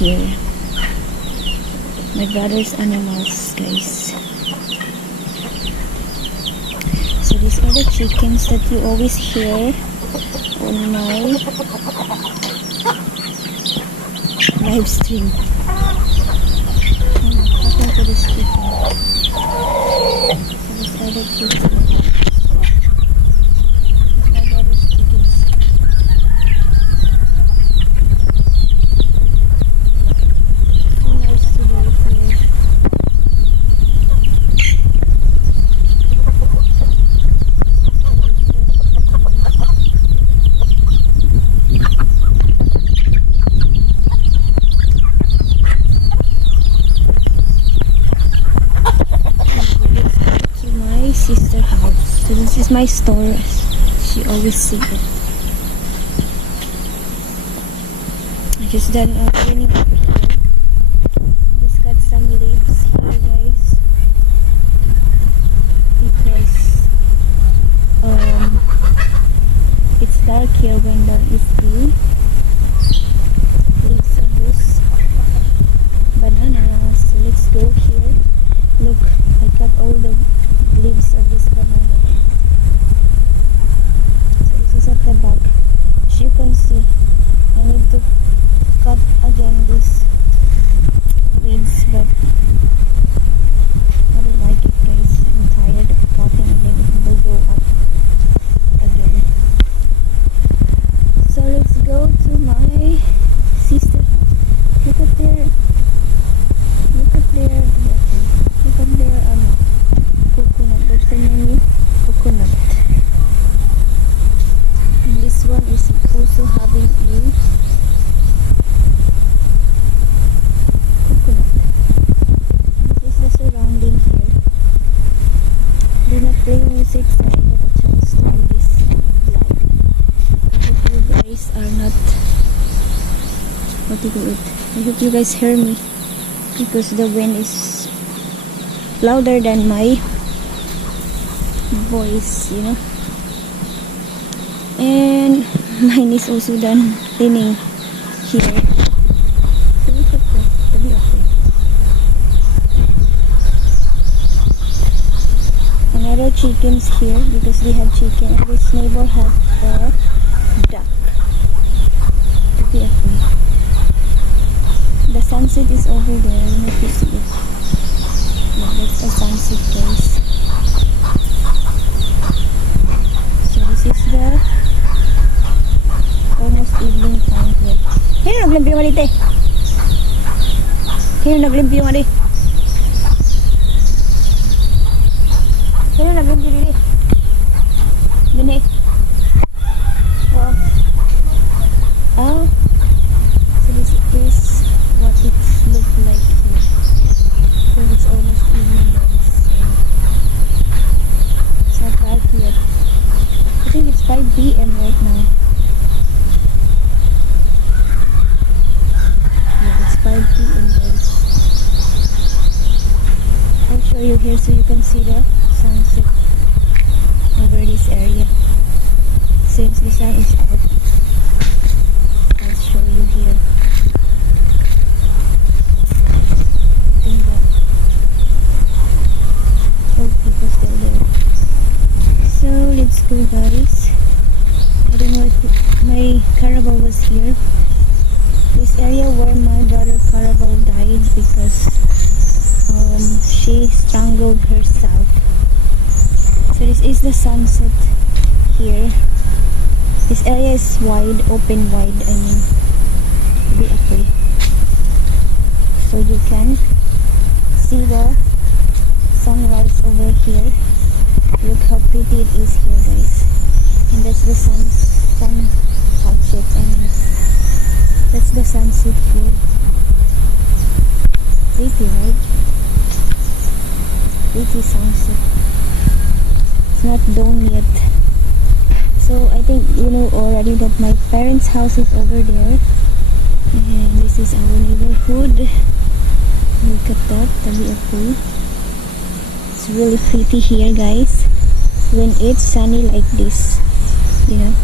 here. My brother's animals, guys. So these are the chickens that you always hear on my live stream. What happened to this chicken? So these are the chickens. My brother's chickens. So nice to be here. Sister house. So this is my store. She always sees it. I just done cleaning up here. Just got some leaves here, guys, because it's dark here when there is the leaves of those bananas. So let's go here. Look, I cut all the leaves of this banana. So this is at the back. As you can see, I need to cut again these weeds, but I don't like it, guys. I'm tired of cutting and then it will go up again. So let's go to my sister's house. Look at their coconut. There's the menu coconut. And this one is also having a coconut. This is the surrounding here. They're not playing music, so I got a chance to do this vlog. I hope you guys are not I hope you guys hear me, because the wind is louder than my voice, you know. And mine is also done cleaning here. So look at that. Another chickens here because they have chicken. This neighbor have a duck. The sunset is over there. I don't know if you see it. Yeah, that's a sunset, guys. So this is the almost evening time here. Sino naglimpyo nga dito? Sino naglimpyo nga dito? Sino naglimpyo dito? Dini. Oh. So this is what it looks like here. So it's almost evening now. It's not dark yet. I think it's 5 p.m. right now. Yeah, it's 5 p.m. guys. I'll show you here so you can see the sunset over this area. Since the sun is out, I'll show you here. Old people still there. So let's go, guys. I don't know if my carabao was here. This area where my brother carabao died because she strangled herself. So this is the sunset here. This area is wide, open wide, I mean, to be okay. So you can see the sunrise over here. Look how pretty it is here, guys. And that's the sunset, and that's the sunset here. Pretty, right? Pretty sunset. It's not done yet. So I think you know already that my parents' house is over there. And this is our neighborhood. Look at that, tabi ako. It's really pretty here, guys, when it's sunny like this, you know.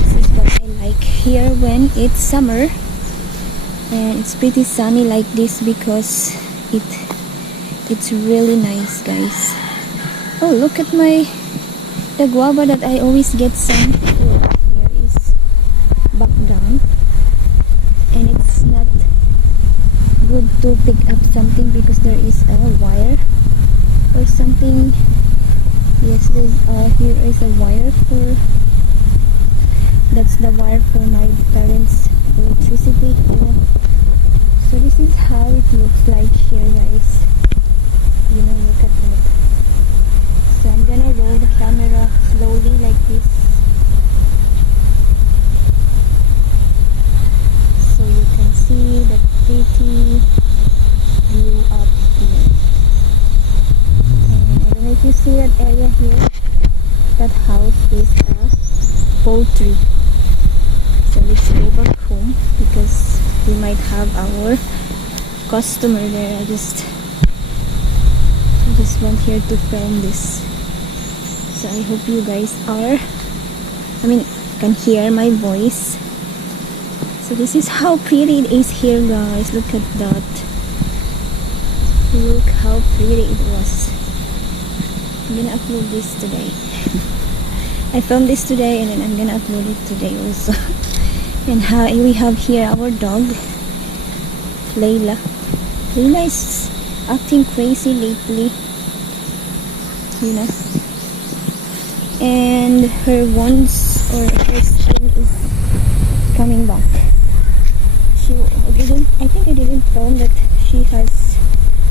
This is what I like here when it's summer. And it's pretty sunny like this because it's really nice, guys. Oh, look at the guava that I always get some fruit here is back down, and it's not good to pick up something because there is a wire or something. Yes, here is a wire for, that's the wire for my parents' electricity, you know. So this is how it looks like here, guys. You know, look at that. So I'm gonna roll the camera slowly like this, so you can see the pretty view up here. And I don't know if you see that area here. That house is a poultry. So let's go back home because we might have our customer there. I just want here to film this. So I hope you guys can hear my voice. So this is how pretty it is here, guys. Look at that. Look how pretty it was. I'm gonna upload this today. I filmed this today and then I'm gonna upload it today also. And we have here our dog, Layla. Layla is acting crazy lately, you know. And her wounds or her skin is coming back. I think I didn't film that she has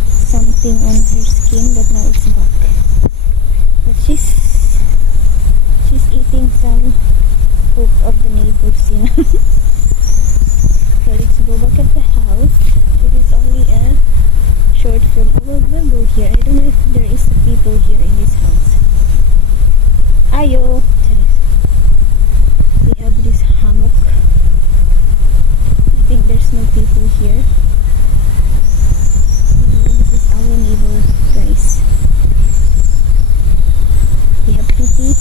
something on her skin, but now it's back. But she's eating some poop of the neighbors, you know. So let's go back at the house. This is only a short film. We'll go here. I don't know if there is people here in this house. Ayo! We have this hammock. I think there's no people here. So this is our neighbor, guys. We have pretty.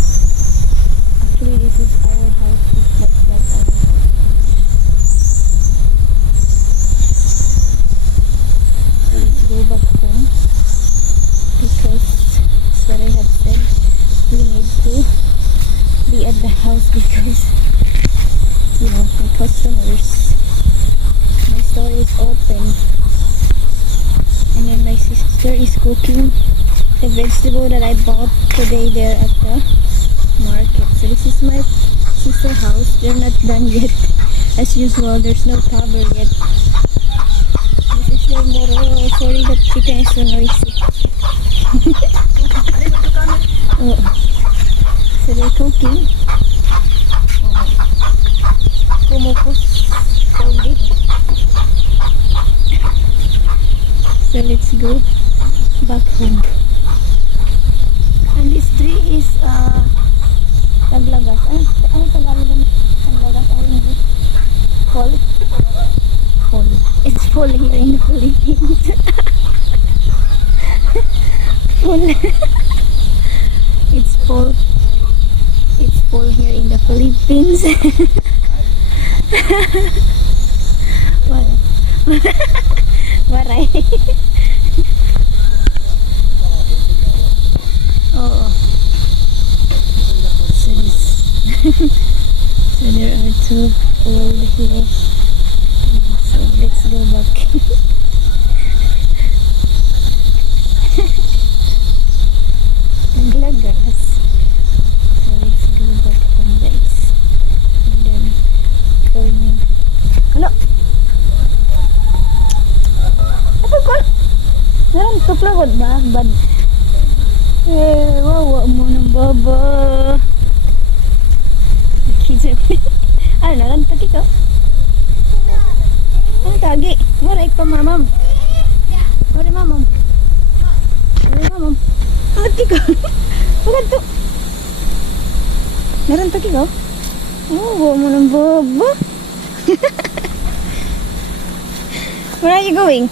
Actually, this is our house. That's our house. So let's go back home because that's what I have said. We need to be at the house because, you know, my customers. My store is open, and then my sister is cooking the vegetable that I bought today there at the market. So this is my sister's house. They're not done yet. As usual, there's no cover yet. This is their moro. Oh, sorry, that chicken is so noisy. So they're cooking. Kumupos. Sorry. So let's go back home. And this tree is taglagas. Ano Tagalog na? Taglagas ay hindi. Fall. Fall. It's fall here in the Philippines. Fall. It's fall. It's fall here in the Philippines. What? Waray. Oh. So there are two old here. So let's go back. Ang lagas. So let's go back home, guys. And then filming. Ano? Apa ko? Naran tuplagod ba? Bad. Wawa mo ng baba. Kids are ano, naran tagi ka? Ano tagi? Waray pa mamam. Waray mamam. Waray mamam. Tagi ka? Pagad to. Naran tagi ka? Wawa mo ng baba. Where are you going?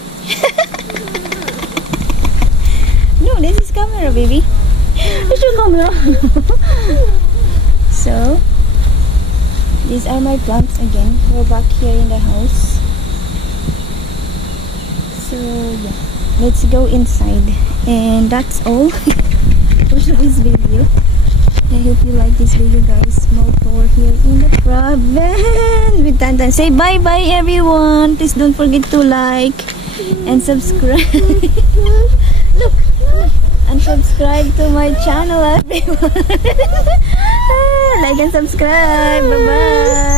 No, this is camera, baby. It's your camera. So, these are my plants again. We're back here in the house. So yeah, let's go inside. And that's all for this video. I hope you like this video, guys. Small tour here in the province with Tantan. Say bye bye everyone. Please don't forget to like and subscribe. Look, and subscribe to my channel, everyone. Like and subscribe. Bye bye.